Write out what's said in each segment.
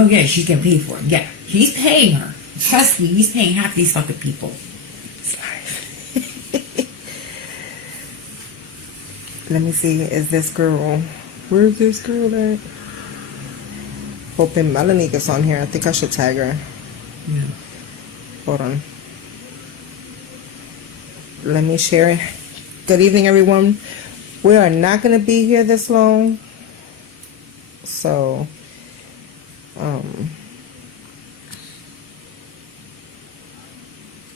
Oh, yeah, she's getting paid for it. Yeah, he's paying her. Trust me, he's paying half these fucking people. Let me see. Is this girl? Where's this girl at? Hoping Melanie gets on here. I think I should tag her. Yeah. Hold on. Let me share it. Good evening, everyone. We are not going to be here this long. So,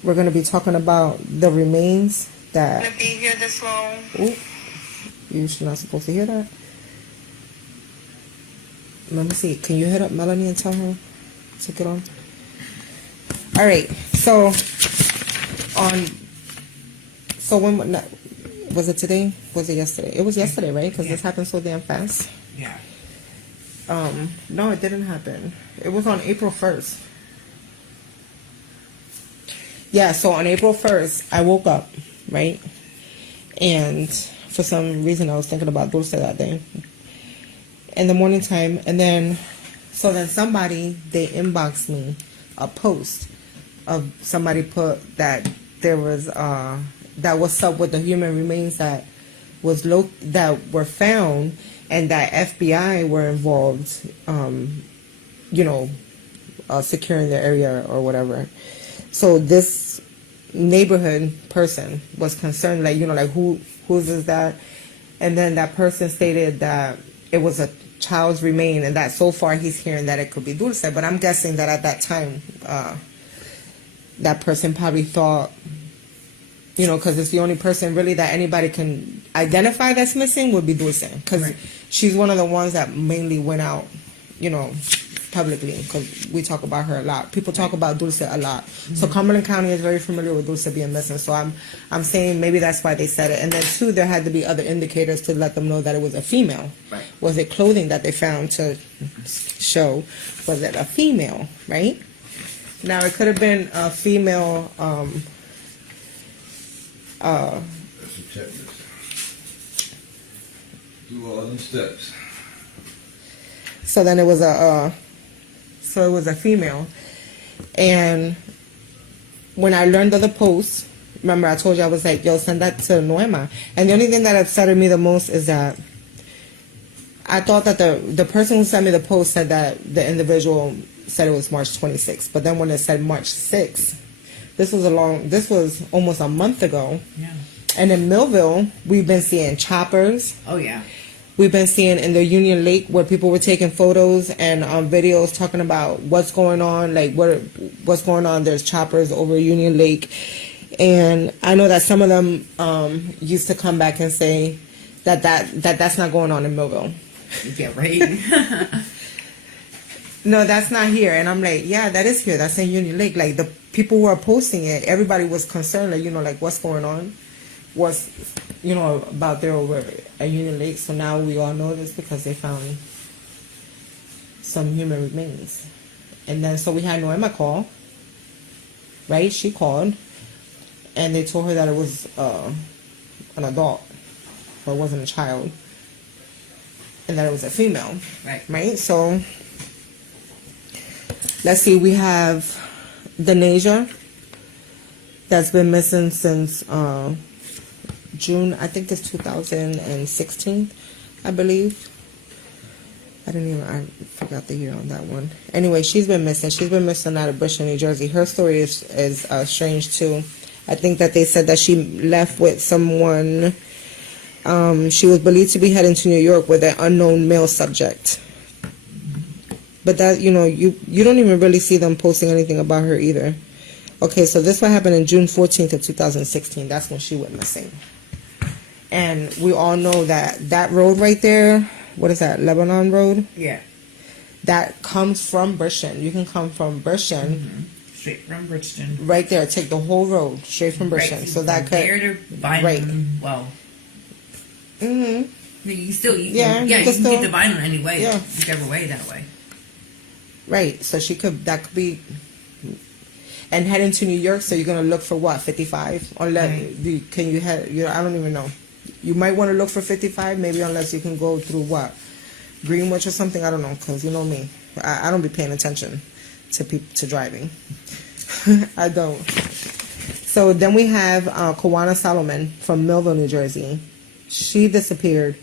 we're going to be talking about the remains that... Going to be here this long. Ooh, you're not supposed to hear that. Let me see. Can you hit up Melanie and tell her to get on? All right. So, when was it today? Was it yesterday? It was yesterday, right? Because this happened so damn fast. Yeah. No, it didn't happen. It was on April 1st. Yeah, so on April 1st, I woke up, right? And for some reason, I was thinking about Dulce that day in the morning time. And then somebody, they inboxed me a post of somebody put that there was, that what's up with the human remains that that were found, and that FBI were involved, securing the area or whatever. So this neighborhood person was concerned, whose is that? And then that person stated that it was a child's remain, and that so far he's hearing that it could be Dulce. But I'm guessing that at that time, that person probably thought, because it's the only person really that anybody can identify that's missing would be Dulce. Because she's one of the ones that mainly went out, publicly, because we talk about her a lot. People talk about Dulce a lot. Mm-hmm. So Cumberland County is very familiar with Dulce being missing. So I'm saying maybe that's why they said it. And then two, there had to be other indicators to let them know that it was a female. Right. Was it clothing that they found to show? Was it a female? Right. Now it could have been a female. That's a checklist. Do all them steps. So then it was a female. And when I learned of the post, remember I told you, I was like, yo, send that to Noema. And the only thing that upset me the most is that I thought that the person who sent me the post said that the individual said it was March 26th. But then when it said March 6th, this was almost a month ago. Yeah. And in Millville, we've been seeing choppers. Oh, yeah. We've been seeing in the Union Lake where people were taking photos and videos talking about what's going on, what's going on. There's choppers over Union Lake. And I know that some of them used to come back and say that's not going on in Millville. Yeah, right. No, that's not here. And I'm like, yeah, that is here. That's in Union Lake. Like, the people who are posting it, everybody was concerned, what's going on? What's, about there over at Union Lake. So now we all know this because they found some human remains. And then, so we had Noema call, right? She called, and they told her that it was an adult, but it wasn't a child, and that it was a female. Right? So, let's see, we have Denasia, that's been missing since June, I think it's 2016, I believe. I forgot the year on that one. Anyway, she's been missing. She's been missing out of Bushland, New Jersey. Her story is strange too. I think that they said that she left with someone. She was believed to be heading to New York with an unknown male subject. But that, you don't even really see them posting anything about her either. Okay, so this one happened in June 14th of 2016. That's when she went missing. And we all know that road right there, what is that, Lebanon Road? Yeah. That comes from Bushland. You can come from Bushland. Mm-hmm. Straight from Bridgeton. Right there. Take the whole road straight from Bushland. Right. So that could... There to Vineland. Right. Well. Mm-hmm. You still... You can get to Vineland anyway. Yeah. Whichever way, that way. Right. So that could be... And heading to New York, so you're going to look for what, 55? Unless can you head, I don't even know. You might want to look for 55, maybe, unless you can go through what? Greenwich or something? I don't know, because you know me. I don't be paying attention to to driving. I don't. So then we have Kawana Solomon from Millville, New Jersey. She disappeared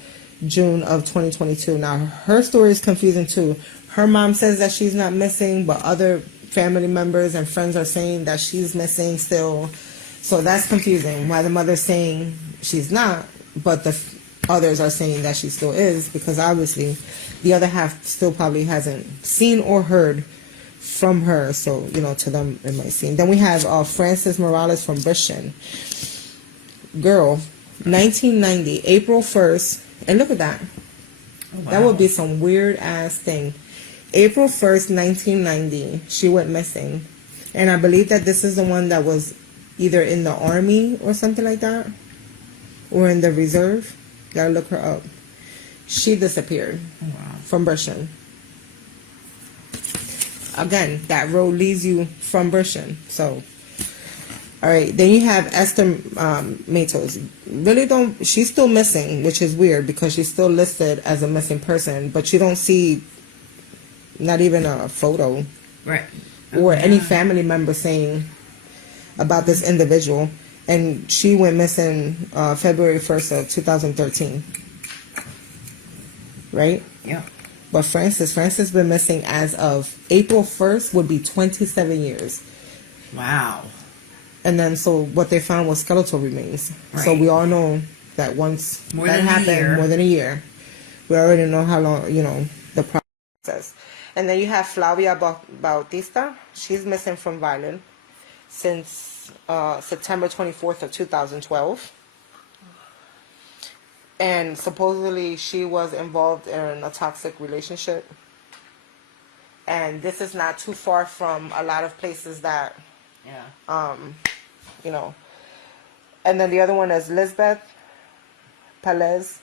June of 2022. Now, her story is confusing too. Her mom says that she's not missing, but other family members and friends are saying that she's missing still. So that's confusing. Why the mother's saying she's not, but the others are saying that she still is, because obviously the other half still probably hasn't seen or heard from her. So, to them it might seem. Then we have Frances Morales from Beauchamp. Girl, 1990, April 1st, and look at that. Oh, wow. That would be some weird ass thing. April 1st, 1990, she went missing. And I believe that this is the one that was either in the army or something like that, or in the reserve. Gotta look her up. She disappeared from Beauchamp. Again, that road leads you from Beauchamp. So, all right. Then you have Esther Matos. She's still missing, which is weird because she's still listed as a missing person, but you don't see not even a photo, Right. or any family member saying about this individual. And she went missing February 1st of 2013. Right? Yeah. But Frances been missing as of April 1st, would be 27 years. Wow. And then so what they found was skeletal remains. Right. So we all know that once More that than a happened, year. more than a year, we already know how long, the process. And then you have Flavia Bautista. She's missing from violence since September 24th of 2012. And supposedly she was involved in a toxic relationship. And this is not too far from a lot of places that, Yeah. And then the other one is Lisbeth Pelez.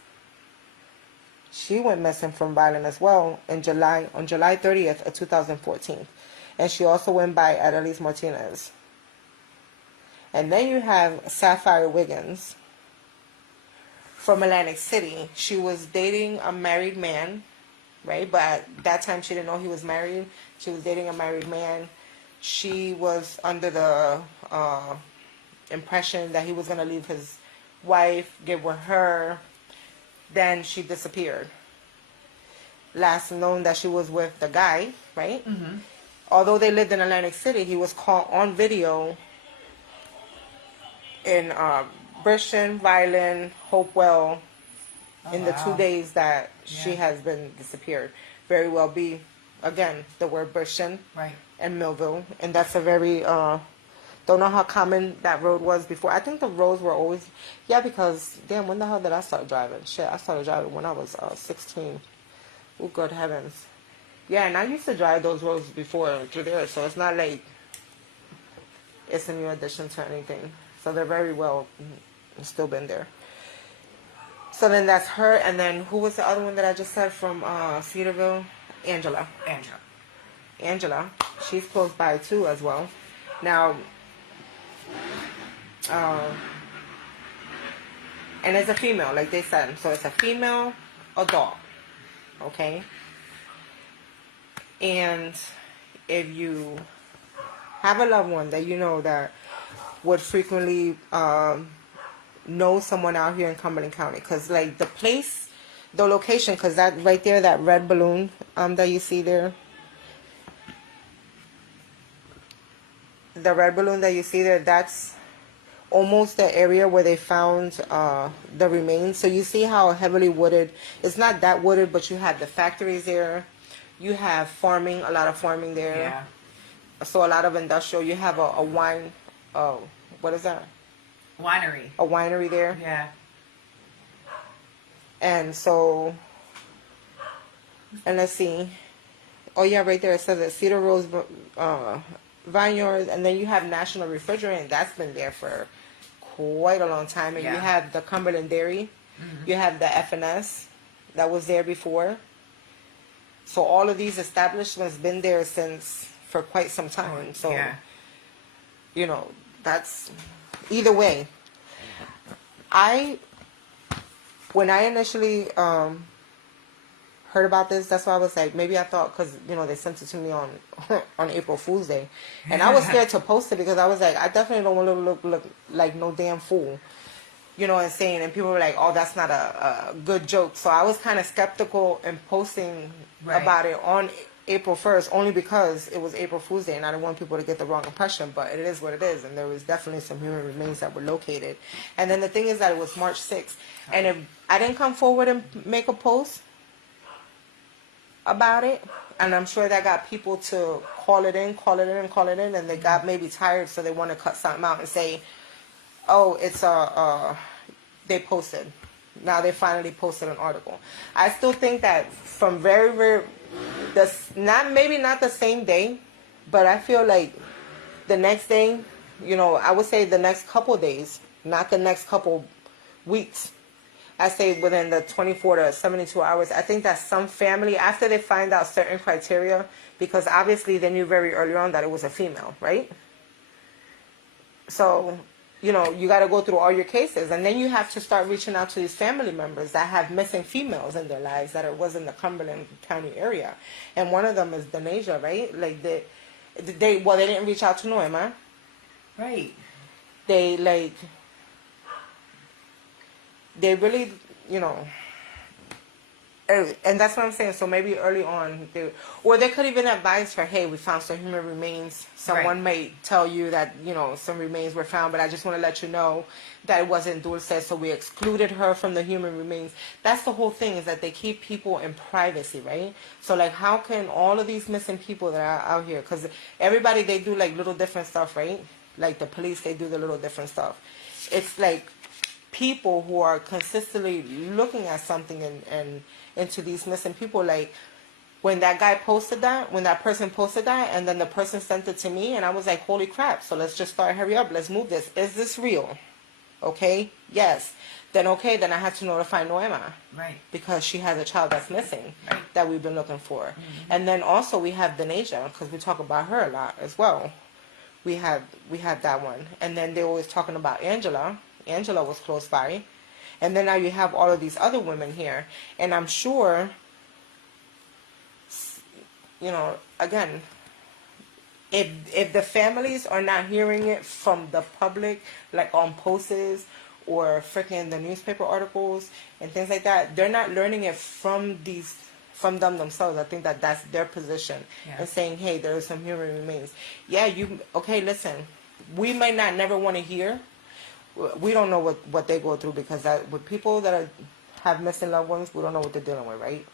She went missing from violence as well on July 30th of 2014. And she also went by Adelise Martinez. And then you have Sapphire Wiggins from Atlantic City. She was dating a married man, right? But at that time she didn't know he was married. She was dating a married man. She was under the impression that he was going to leave his wife, get with her. Then she disappeared. Last known that she was with the guy, right? Mm-hmm. Although they lived in Atlantic City, he was caught on video in Beauchamp, Violin, Hopewell, in the 2 days that she has been disappeared. Very well be, again, the word Beauchamp Right. and Millville. And that's a very, don't know how common that road was before. I think the roads were always, because, damn, when the hell did I start driving? Shit, I started driving when I was 16. Oh, good heavens. Yeah, and I used to drive those roads before through there, so it's not like it's a new addition to anything. So they're very well still been there. So then that's her, and then who was the other one that I just said from Cedarville? Angela. Angela. She's close by too as well. Now, and it's a female, like they said. So it's a female adult. Okay? And if you have a loved one that you know that would frequently know someone out here in Cumberland County, because like the location, because that right there, that red balloon that you see there, that's almost the area where they found the remains. So you see how heavily wooded, it's not that wooded, but you have the factories there, you have farming, a lot of farming there. Yeah. So a lot of industrial. You have a wine, what is that? Winery. A winery there. Yeah. And so, and let's see. Oh yeah, right there it says that Cedar Rose Vineyards, and then you have National Refrigerant. That's been there for quite a long time. And you have the Cumberland Dairy. Mm-hmm. You have the F&S that was there before. So all of these establishments been there for quite some time. So, that's either way. When I initially heard about this. That's why I was like, maybe I thought, because they sent it to me on on April Fool's Day, and I was scared to post it because I was like, I definitely don't want to look like no damn fool, and saying, and people were like, oh, that's not a good joke. So I was kind of skeptical in posting about it on April 1st, only because it was April Fool's Day, and I didn't want people to get the wrong impression. But it is what it is, and there was definitely some human remains that were located. And then the thing is that it was March 6th, and if I didn't come forward and make a post about it, and I'm sure that got people to call it in, and they got maybe tired, so they want to cut something out and say, oh, it's they posted. Now they finally posted an article. I still think that from maybe not the same day, but I feel like the next day, I would say the next couple days, not the next couple weeks. I say within the 24 to 72 hours. I think that some family, after they find out certain criteria, because obviously they knew very early on that it was a female, right? So, you got to go through all your cases, and then you have to start reaching out to these family members that have missing females in their lives that was in the Cumberland County area, and one of them is Denasia, right? Like they didn't reach out to Noema, Right. They really, and that's what I'm saying. So maybe early on, they could even advise her, hey, we found some human remains. Someone may tell you that, some remains were found, but I just want to let you know that it wasn't Dulce, so we excluded her from the human remains. That's the whole thing, is that they keep people in privacy, right? So, how can all of these missing people that are out here, because everybody, they do, little different stuff, right? Like the police, they do the little different stuff. It's like people who are consistently looking at something and into these missing people. Like when that person posted that, and then the person sent it to me, and I was like, holy crap, so let's just hurry up, let's move this. Is this real? Okay, yes. Then I had to notify Noema. Right. Because she has a child that's missing, that we've been looking for. Mm-hmm. And then also we have Denasia, because we talk about her a lot as well. We had that one. And then they're always talking about Angela. Angela was close by. And then now you have all of these other women here. And I'm sure, again, if the families are not hearing it from the public, like on posts or freaking the newspaper articles and things like that, they're not learning it from them themselves. I think that that's their position, and saying, hey, there are some human remains. Yeah, listen, we might not never want to hear. We don't know what they go through, because with people that have missing loved ones, we don't know what they're dealing with, right?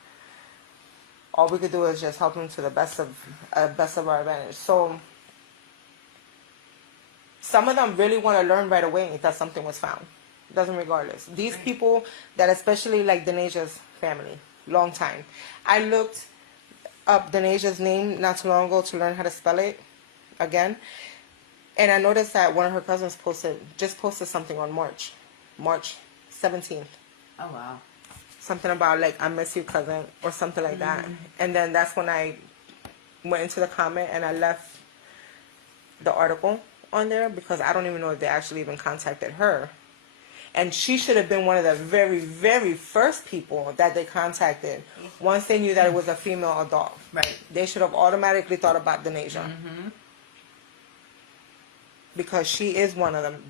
All we could do is just help them to the best of our advantage. So some of them really want to learn right away that something was found. It doesn't regardless. These people that, especially like Denasia's family, long time. I looked up Denasia's name not too long ago to learn how to spell it again. And I noticed that one of her cousins posted something on March 17th. Oh, wow. Something about, I miss you, cousin, or something like that. And then that's when I went into the comment and I left the article on there, because I don't even know if they actually even contacted her. And she should have been one of the very, very first people that they contacted once they knew that it was a female adult. Right. They should have automatically thought about Denasia. Mm-hmm. Because she is one of them,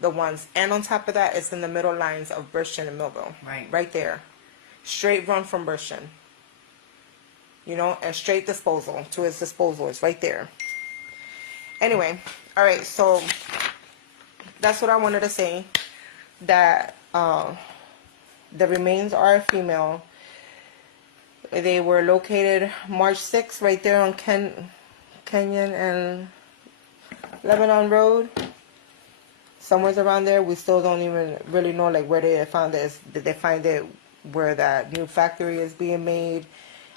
the ones. And on top of that, it's in the middle lines of Birchton and Millville. Right there. Straight run from Birchton. And straight disposal to its disposal. It's right there. Anyway, all right, so that's what I wanted to say. That the remains are female. They were located March 6th right there on Kenyon and Lebanon Road. Somewhere around there. We still don't even really know where they found it. Did they find it where that new factory is being made?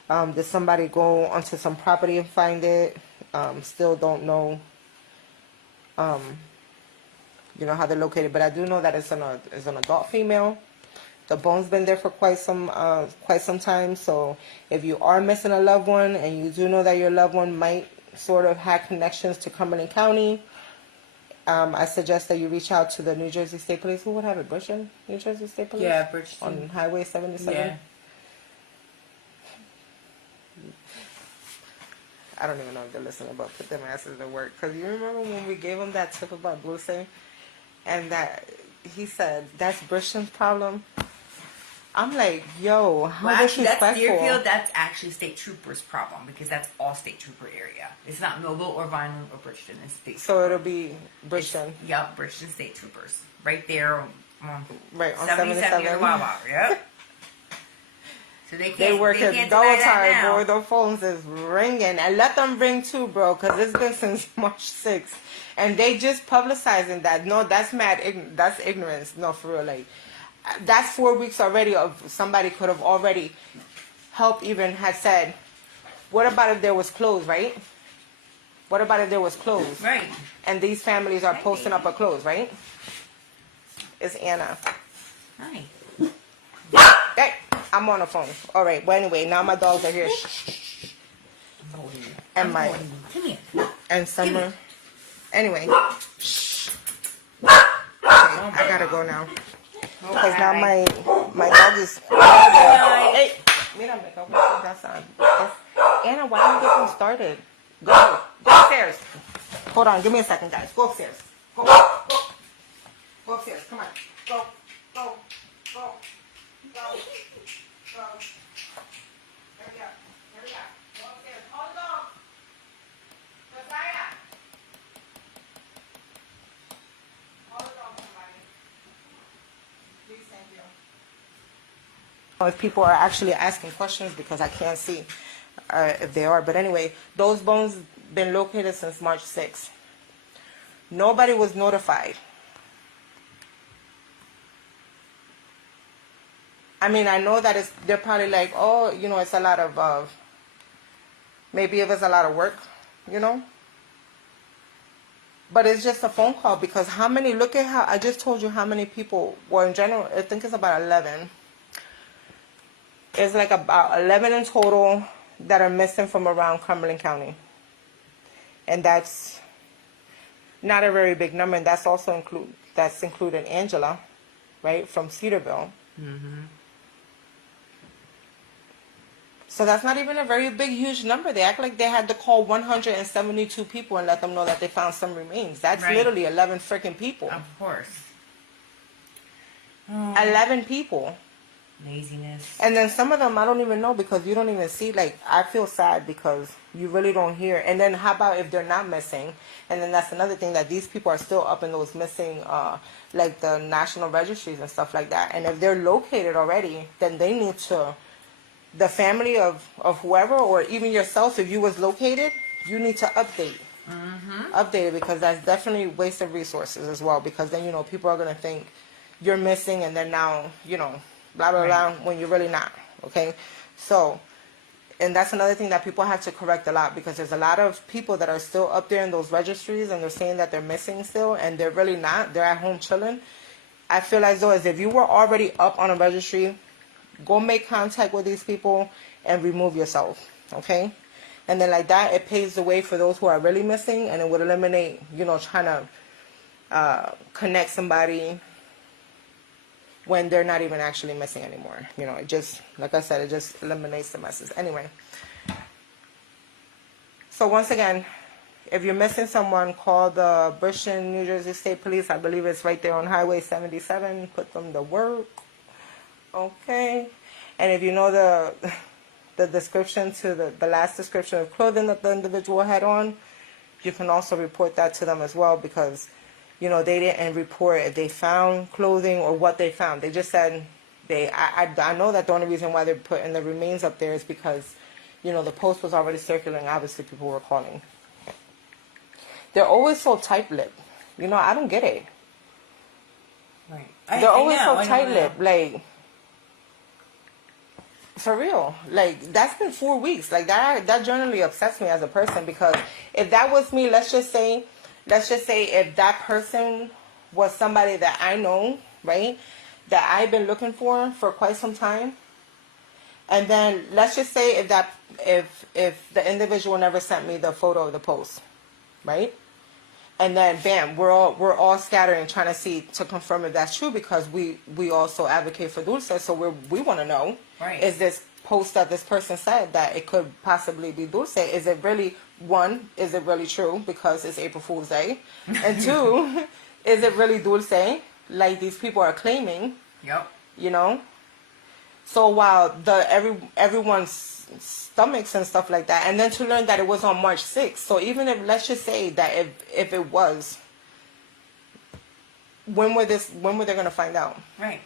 Did somebody go onto some property and find it? Still don't know. How they're located, but I do know that it's an adult female. The bone's been there for quite some time. So if you are missing a loved one, and you do know that your loved one might sort of have connections to Cumberland County, I suggest that you reach out to the New Jersey State Police. Who would have it? Birchton? New Jersey State Police? Yeah, Birchton. On Highway 77? I don't even know if they're listening, but put them asses to work. Because you remember when we gave him that tip about Dulce? And that he said, that's Christian's problem. I'm like, yo, how Well, actually, that's disrespectful. Deerfield. That's actually state troopers' problem because that's all state trooper area. It's not Millville or Vineland or Bridgeton. It's state. So it'll be Bridgeton. Yep, Bridgeton state troopers right there. Right on 77 77. Wawa. Yep. So they can't. They work they at can't double deny that time, now. boy. The phones is ringing. And let them ring too, bro, because it's been since March 6th. And they just publicizing that. No, that's that's ignorance. No, for real. Like, that's 4 weeks already of somebody could have already helped, even had said, what about if there was clothes, right? What about if there was clothes? Right. And these families are posting up a clothes, right? It's Anna. Hi. Hey, I'm on the phone. All right. Well, anyway, now my dogs are here. And my Come here. and Summer. Anyway. Okay, I gotta go now. Because now my dog is. Hey, mira, me cago en tu casa. Anna, why don't you get them started? Go upstairs. Hold on, give me a second, guys. Go upstairs. Go upstairs. Come on. Go. Hurry up. Go upstairs. Hold the dog. Josiah. Hold the dog, somebody. Please, thank you. If people are actually asking questions, because I can't see if they are. But anyway, those bones been located since March 6th. Nobody was notified. I mean, I know that they're probably like, oh, you know, it's a lot of, maybe it was a lot of work, you know. But it's just a phone call, because how many, look at how, I just told you how many people, well, in general, I think it's about 11. It's like about 11 in total that are missing from around Cumberland County. And that's not a very big number, and that's also including Angela, right, from Cedarville. Mm-hmm. So that's not even a very big, huge number. They act like they had to call 172 people and let them know that they found some remains. That's right. Literally 11 freaking people. Of course. 11 people. Laziness. And then some of them I don't even know, because you don't even see. Like, I feel sad because you really don't hear. And then how about if they're not missing? And then that's another thing, that these people are still up in those missing, like the national registries and stuff like that. And if they're located already, then they need to, the family of whoever, or even yourself, if you was located, you need to update. Mm-hmm. Update it, because that's definitely waste of resources as well. Because then, you know, people are going to think you're missing, and then now, you know, blah, blah, blah, when you're really not. Okay? So, and that's another thing that people have to correct a lot, because there's a lot of people that are still up there in those registries, and they're saying that they're missing still, and they're really not. They're at home chilling. I feel as though as if you were already up on a registry, go make contact with these people and remove yourself. Okay? And then like that, it paves the way for those who are really missing, and it would eliminate, you know, trying to connect somebody when they're not even actually missing anymore. You know, it just, like I said, it just eliminates the messes. Anyway. So once again, if you're missing someone, call the Bridgeton, New Jersey State Police. I believe it's right there on Highway 77. Put them to work. Okay. And if you know the description to the last description of clothing that the individual had on, you can also report that to them as well, because, you know, they didn't report if they found clothing or what they found. They just said I know that the only reason why they're putting the remains up there is because, you know, the post was already circulating. Obviously, people were calling. They're always so tight-lipped. You know, I don't get it. Right. They're always so tight-lipped. Like, for real. Like, that's been 4 weeks. Like, that generally upsets me as a person, because if that was me, let's just say if that person was somebody that I know, right, that I've been looking for quite some time, and then let's just say if the individual never sent me the photo of the post, right, and then bam, we're all scattering trying to confirm if that's true, because we also advocate for Dulce, so we want to know, right, is this post that this person said that it could possibly be Dulce, is it really one, is it really true because it's April Fool's Day? And two, is it really Dulce like these people are claiming? Yep. You know? So while everyone's stomachs and stuff like that, and then to learn that it was on March 6th. So even if, let's just say that if it was, when were they gonna find out? Right.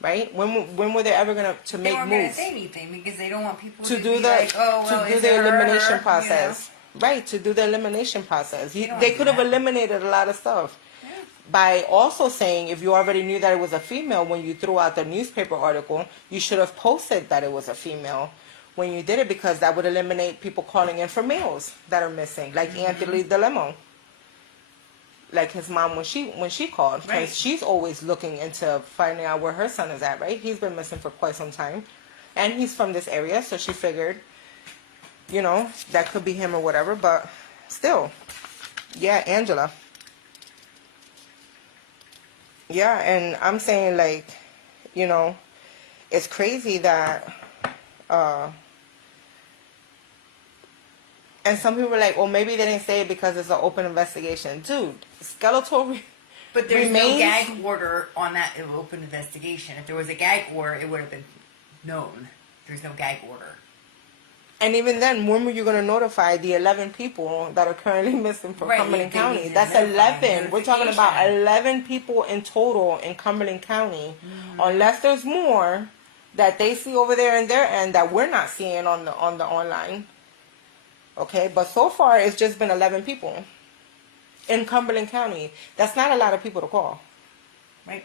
Right? When were they ever gonna They make weren't moves? going to say anything because they don't want people To to do be the like, oh, well, to do is the it her, elimination her? process, right? To do the elimination process, don't they do could have that. eliminated a lot of stuff Yeah. by also saying if you already knew that it was a female when you threw out the newspaper article, you should have posted that it was a female when you did it because that would eliminate people calling in for males that are missing, like Anthony Delemo. Like his mom when she called, because Right. she's always looking into finding out where her son is at, right? He's been missing for quite some time, and he's from this area, so she figured, you know, that could be him or whatever. But still, yeah, Angela. Yeah, and I'm saying like, you know, it's crazy that, and some people are like, well, maybe they didn't say it because it's an open investigation, dude. Skeletal. But there's remains, no gag order on that open investigation. If there was a gag order, it would have been known. There's no gag order. And even then, when were you going to notify the 11 people that are currently missing from Right, Cumberland they County? need to That's notify 11. We're talking about notification. 11 people in total in Cumberland County. Unless there's more that they see over there in their end that we're not seeing on the online. Okay, but so far it's just been 11 people in Cumberland County. That's not a lot of people to call. Right.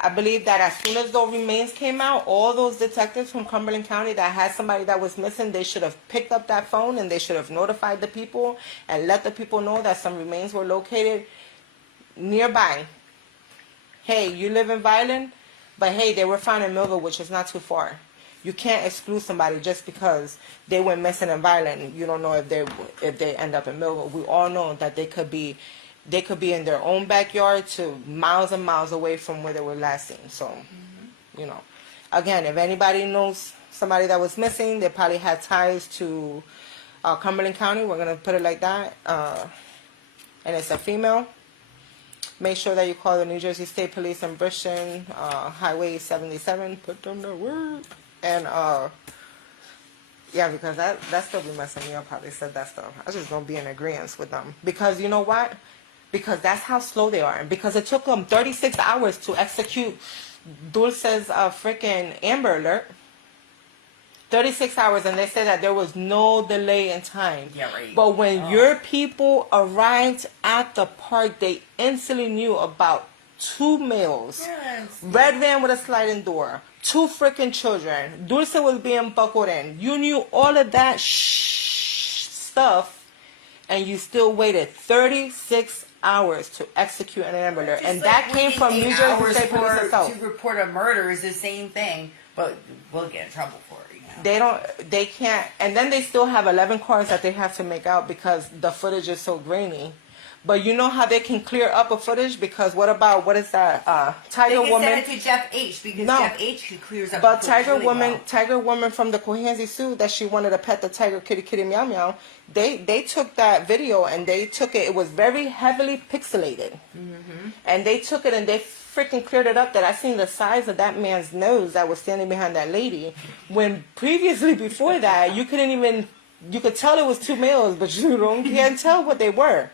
I believe that as soon as those remains came out, all those detectives from Cumberland County that had somebody that was missing, they should have picked up that phone and they should have notified the people and let the people know that some remains were located nearby. Hey, you live in Violin, but hey, they were found in Millville, which is not too far. You can't exclude somebody just because they went missing in Violin. You don't know if they end up in Millville. We all know that they could be in their own backyard to miles and miles away from where they were last seen. So, you know, again, if anybody knows somebody that was missing, they probably had ties to Cumberland County. We're going to put it like that. And it's a female. Make sure that you call the New Jersey State Police in Bridgeton, Highway 77. Put them to work. And, yeah, because that still be messing me up how they said that stuff. I just don't be in agreement with them. Because you know what? Because that's how slow they are. And because it took them 36 hours to execute Dulce's freaking Amber Alert. 36 hours, and they said that there was no delay in time. Yeah, right. But when your people arrived at the park, they instantly knew about 2 males. Yes. Red van with a sliding door. 2 freaking children. Dulce was being buckled in. You knew all of that stuff, and you still waited 36 hours to execute an Amber Alert. Just And like that came waiting from 8 New Jersey hours State Police itself. to report a murder is the same thing, but we'll get in trouble for it. You know? They can't, and then they still have 11 cars that they have to make out because the footage is so grainy. But you know how they can clear up a footage? Because what is that? Tiger They can Woman. send it to Jeff H. because No. Jeff H. clears up. But the footage really well. Tiger Woman from the Cohenzi suit that she wanted to pet the tiger kitty meow meow. They took that video and they took it. It was very heavily pixelated, and they took it and they freaking cleared it up. That I seen the size of that man's nose that was standing behind that lady. When previously before that you could tell it was 2 males, but can't tell what they were.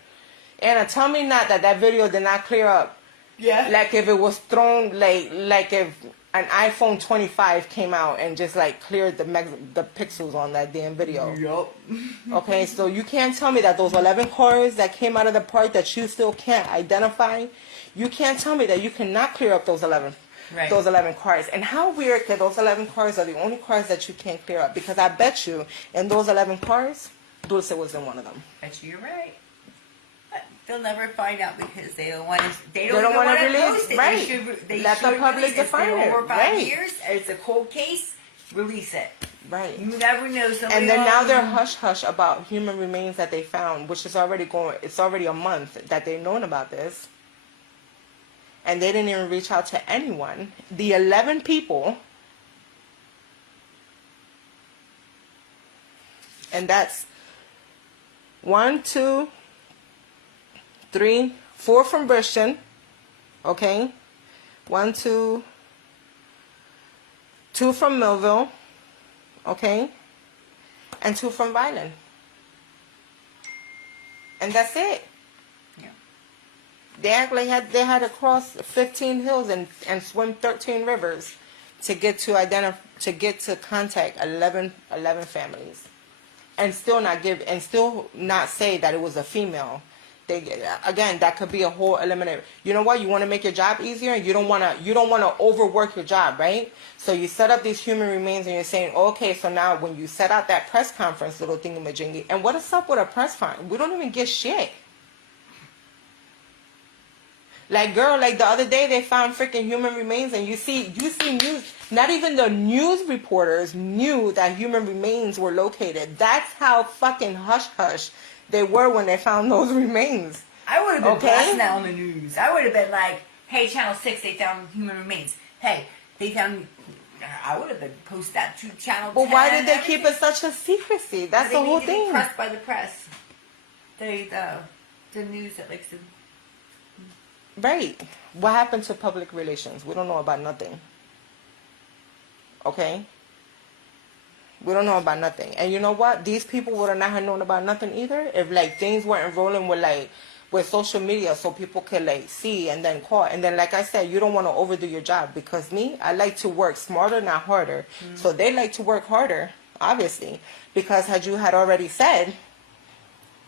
Anna, tell me not that video did not clear up. Yeah. Like if it was thrown, like if an iPhone 25 came out and just like cleared the pixels on that damn video. Yup. Okay, so you can't tell me that those 11 cars that came out of the park that you still can't identify, you can't tell me that you cannot clear up those 11. Right. Those 11 cars. And how weird that those 11 cars are the only cars that you can't clear up. Because I bet you in those 11 cars, Dulce was in one of them. Bet you're right. But they'll never find out because they don't want to. They don't don't wanna want to release- post it. right. They Let the should public release it. define It's been it. over 5 Right. years. It's a cold case. Release it. Right. You never know. Somebody And then now on- they're hush-hush about human remains that they found, which is already it's already a month that they've known about this. And they didn't even reach out to anyone. The 11 people And that's 1, 2, 3, 4 from Bridgeton. Okay. 1, 2, 2 from Millville. Okay. And 2 from Vineland. And that's it. Yeah. They actually they had to cross 15 hills and swim 13 rivers to get to contact 11 families, and still not say that it was a female. Again, that could be a whole eliminator. You know what? You want to make your job easier, and you don't want to overwork your job, right? So you set up these human remains, and you're saying, okay, so now when you set out that press conference, little thingamajiggy, and what is up with a press conference? We don't even get shit. Like, girl, like the other day they found freaking human remains, and you see news. Not even the news reporters knew that human remains were located. That's how fucking hush-hush they were when they found those remains. I would have been blasting that on the news. I would have been like, hey, Channel 6, they found human remains. Hey, they found... I would have been post that to Channel 10. But why did they keep it such a secrecy? That's the whole thing. They pressed by the press. The news that likes to... Right. What happened to public relations? We don't know about nothing. Okay? We don't know about nothing. And you know what? These people would have not have known about nothing either if like things weren't rolling with social media so people could like see and then call. And then like I said, you don't want to overdo your job, because I like to work smarter, not harder. Mm-hmm. So they like to work harder, obviously, because had you already said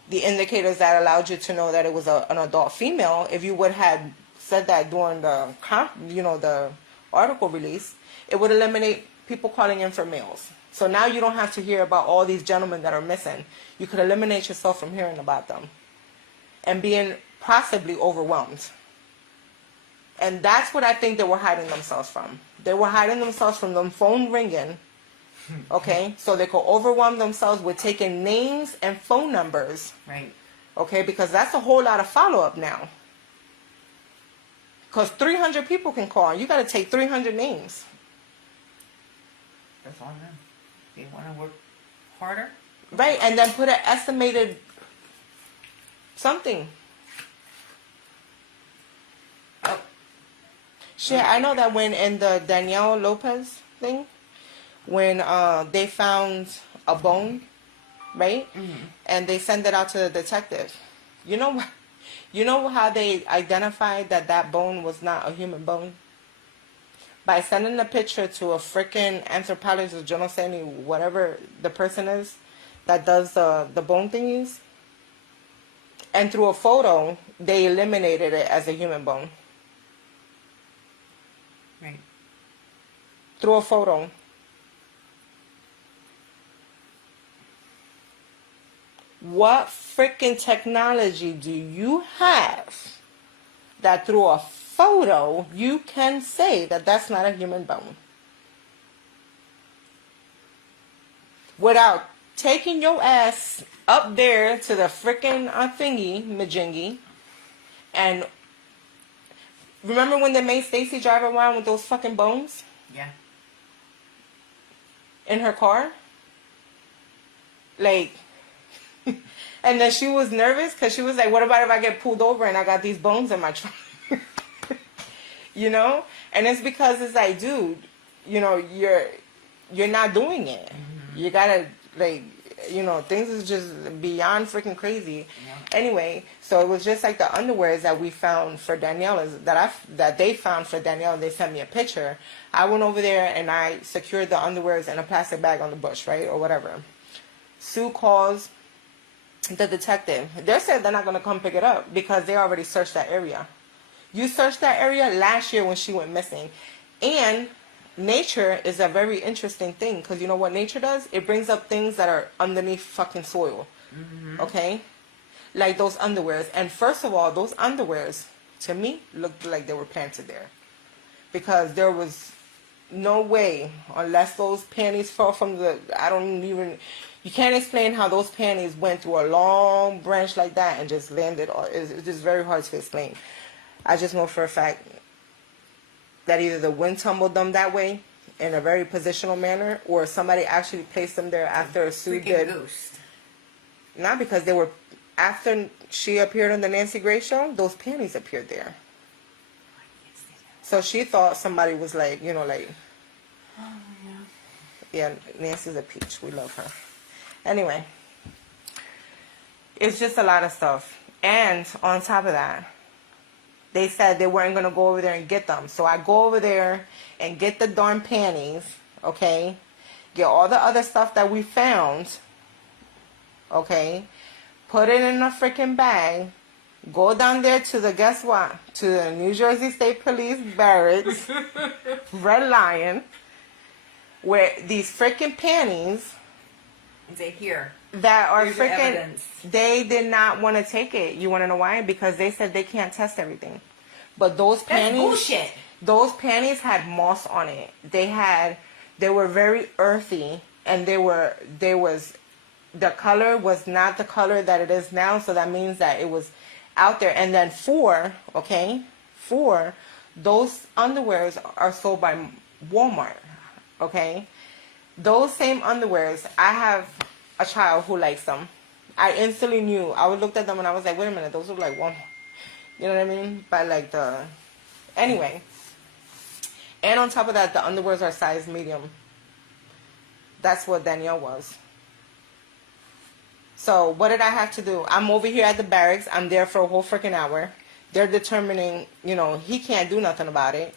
the indicators that allowed you to know that it was an adult female, if you would have said that during the article release, it would eliminate people calling in for males. So now you don't have to hear about all these gentlemen that are missing. You could eliminate yourself from hearing about them and being possibly overwhelmed. And that's what I think they were hiding themselves from. They were hiding themselves from them phone ringing, okay, so they could overwhelm themselves with taking names and phone numbers. Right. Okay, because that's a whole lot of follow-up now. Because 300 people can call, and you got to take 300 names. That's on them. They want to work harder. Right, and then put an estimated something. Oh. Shit, I know that when in the Danielle Lopez thing, when they found a bone, right? Mm-hmm. And they send it out to the detective. You know how they identified that bone was not a human bone? By sending a picture to a freaking anthropologist, genocide, whatever the person is that does the bone thingies. And through a photo, they eliminated it as a human bone. Right. Through a photo. What freaking technology do you have that through a photo you can say that that's not a human bone? Without taking your ass up there to the freaking thingy, majingy, and remember when they made Stacy drive around with those fucking bones? Yeah. In her car? Like... And then she was nervous because she was like, what about if I get pulled over and I got these bones in my trunk? You know? And it's because it's like, dude, you know, you're not doing it. Mm-hmm. You gotta, like, you know, things is just beyond freaking crazy. Yeah. Anyway, so it was just like the underwears that we found for Danielle, that they found for Danielle, and they sent me a picture. I went over there and I secured the underwears in a plastic bag on the bush, right? Or whatever. Sue calls the detective. They said they're not going to come pick it up because they already searched that area. You searched that area last year when she went missing. And nature is a very interesting thing, because you know what nature does? It brings up things that are underneath fucking soil. Mm-hmm. Okay? Like those underwears. And first of all, those underwears, to me, looked like they were planted there. Because there was no way, unless those panties fell from you can't explain how those panties went through a long branch like that and just landed. It's just very hard to explain. I just know for a fact that either the wind tumbled them that way in a very positional manner, or somebody actually placed them there after Sue did. Ghost. Not because they were, after she appeared on the Nancy Grace show, those panties appeared there. So she thought somebody was like, you know, like, Oh, yeah, Nancy's a peach. We love her. Anyway, it's just a lot of stuff. And on top of that, they said they weren't going to go over there and get them. So I go over there and get the darn panties, okay? Get all the other stuff that we found, okay? Put it in a freaking bag. Go down there to the, guess what? To the New Jersey State Police Barracks, Red Lion, where these freaking panties and say, here. that are Here's your freaking, evidence. they did not want to take it. You want to know why? Because they said they can't test everything. But those That's panties, bullshit. those panties had moss on it. They were very earthy, and the color was not the color that it is now. So that means that it was out there. And then those underwears are sold by Walmart. Okay, those same underwears, I have a child who likes them. I instantly knew. I looked at them and I was like, wait a minute, those look like Walmart. You know what I mean? But like anyway. And on top of that, the underwears are size medium. That's what Danielle was. So what did I have to do? I'm over here at the barracks. I'm there for a whole freaking hour. They're determining, you know, he can't do nothing about it.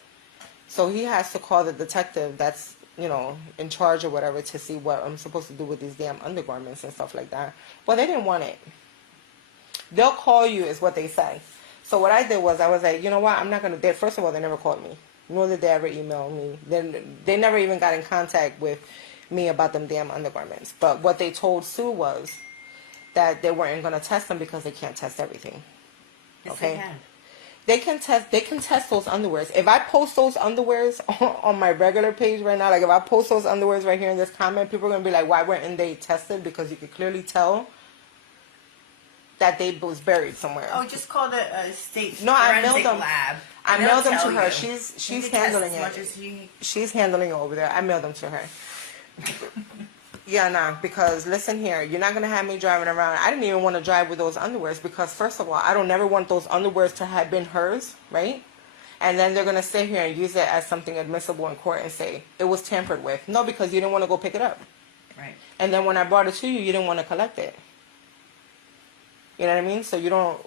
So he has to call the detective that's, you know, in charge or whatever to see what I'm supposed to do with these damn undergarments and stuff like that. Well, they didn't want it. They'll call you is what they say. So what I did was I was like, you know what? I'm not going to. First of all, they never called me. Nor did they ever email me. They never even got in contact with me about them damn undergarments. But what they told Sue was that they weren't going to test them because they can't test everything. Yes, Okay? they can. They can test those underwears. If I post those underwears on my regular page right now, like if I post those underwears right here in this comment, people are going to be like, why weren't they tested? Because you could clearly tell that they was buried somewhere. Oh, just call the state I forensic mailed them. lab. I and they'll mailed them to tell her. you. She's You can test handling as much it. as you- She's handling it over there. I mailed them to her. Yeah, nah, because listen here, you're not going to have me driving around. I didn't even want to drive with those underwears because, first of all, I don't never want those underwears to have been hers, right? And then they're going to sit here and use it as something admissible in court and say, it was tampered with. No, because you didn't want to go pick it up. Right. And then when I brought it to you, you didn't want to collect it. You know what I mean? So you don't,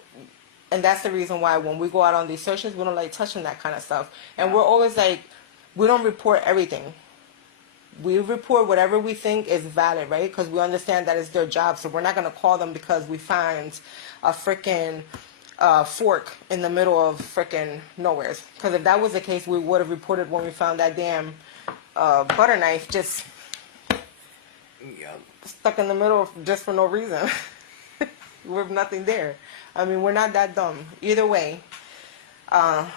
and that's the reason why when we go out on these searches, we don't like touching that kind of stuff. And we're always like, we don't report everything. We report whatever we think is valid, right? Because we understand that it's their job. So we're not going to call them because we find a freaking fork in the middle of freaking nowheres. Because if that was the case, we would have reported when we found that damn butter knife just stuck in the middle just for no reason. With nothing there. I mean, we're not that dumb. Either way, the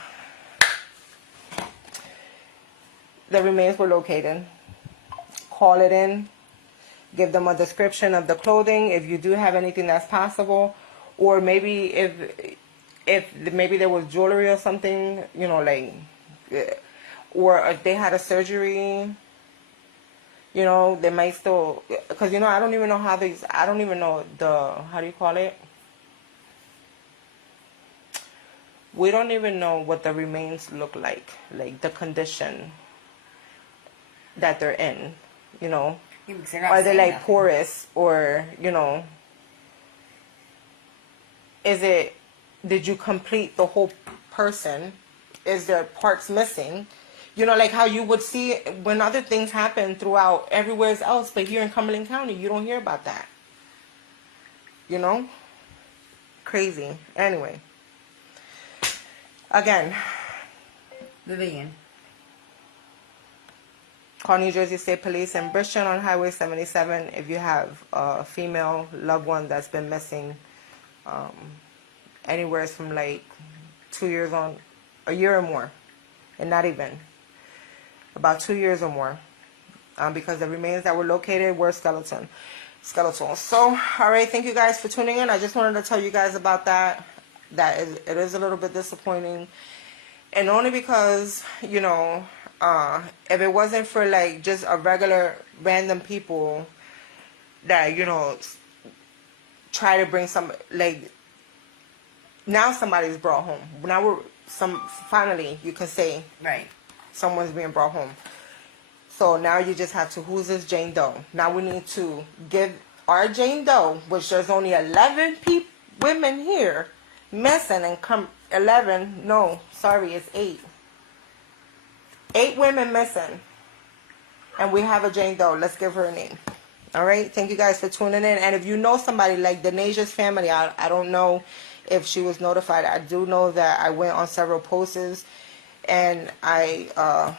remains were located. Call it in. Give them a description of the clothing if you do have anything that's possible, or maybe if maybe there was jewelry or something, you know, like, or if they had a surgery. You know, they might still, because, you know, I don't even know how these, I don't even know how do you call it? We don't even know what the remains look like the condition that they're in, you know? Yeah, because they're not Are they saying like nothing. porous or, you know, did you complete the whole person? Is there parts missing? You know, like how you would see when other things happen throughout everywhere else, but here in Cumberland County, you don't hear about that. You know? Crazy. Anyway. Again. Vivian. Call New Jersey State Police in Bridgeton on Highway 77 if you have a female loved one that's been missing anywhere from like 2 years on, a year or more, and not even. About 2 years or more, because the remains that were located were skeletal. So, all right, thank you guys for tuning in. I just wanted to tell you guys about that. It is a little bit disappointing, and only because, you know, if it wasn't for like just a regular random people that, you know, try to bring some, like, now somebody's brought home. Now finally you can say Right. someone's being brought home. So now you just have to, who's this Jane Doe? Now we need to give our Jane Doe, which there's only 11 women here missing, and come 11, no, sorry, it's 8. 8 women missing. And we have a Jane Doe. Let's give her a name. All right. Thank you guys for tuning in. And if you know somebody like the Naja's family, I don't know if she was notified. I do know that I went on several posts and I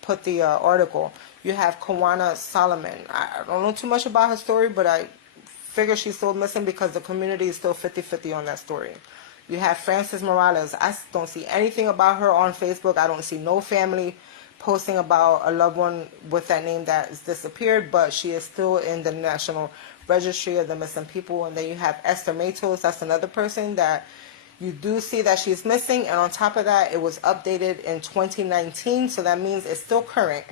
put the article. You have Kawana Solomon. I don't know too much about her story, but I figure she's still missing because the community is still 50-50 on that story. You have Frances Morales. I don't see anything about her on Facebook. I don't see no family posting about a loved one with that name that is disappeared, but she is still in the National Registry of the Missing People. And then you have Esther Matos. That's another person that you do see that she's missing. And on top of that, it was updated in 2019, so that means it's still current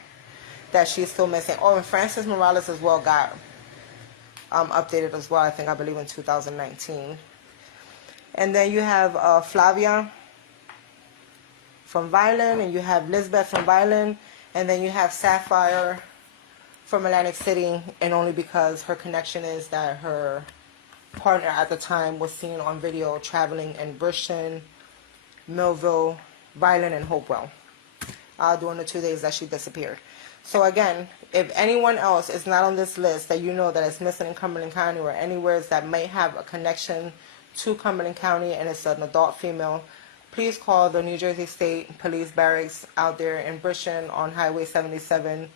that she's still missing. Oh, and Frances Morales as well got updated as well, I believe in 2019. And then you have Flavia from Violin, and you have Lisbeth from Violin, and then you have Sapphire from Atlantic City, and only because her connection is that her partner at the time was seen on video traveling in Bridgeton, Millville, Violin, and Hopewell during the 2 days that she disappeared. So again, if anyone else is not on this list that you know that is missing in Cumberland County or anywhere that may have a connection to Cumberland County and it's an adult female, please call the New Jersey State Police Barracks out there in Bridgeton on Highway 77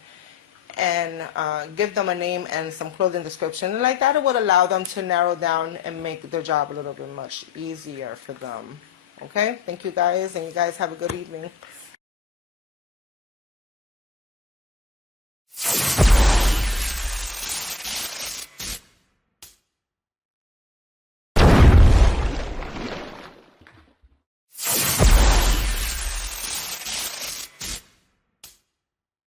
and give them a name and some clothing description. And like that, it would allow them to narrow down and make their job a little bit much easier for them. Okay? Thank you guys, and you guys have a good evening.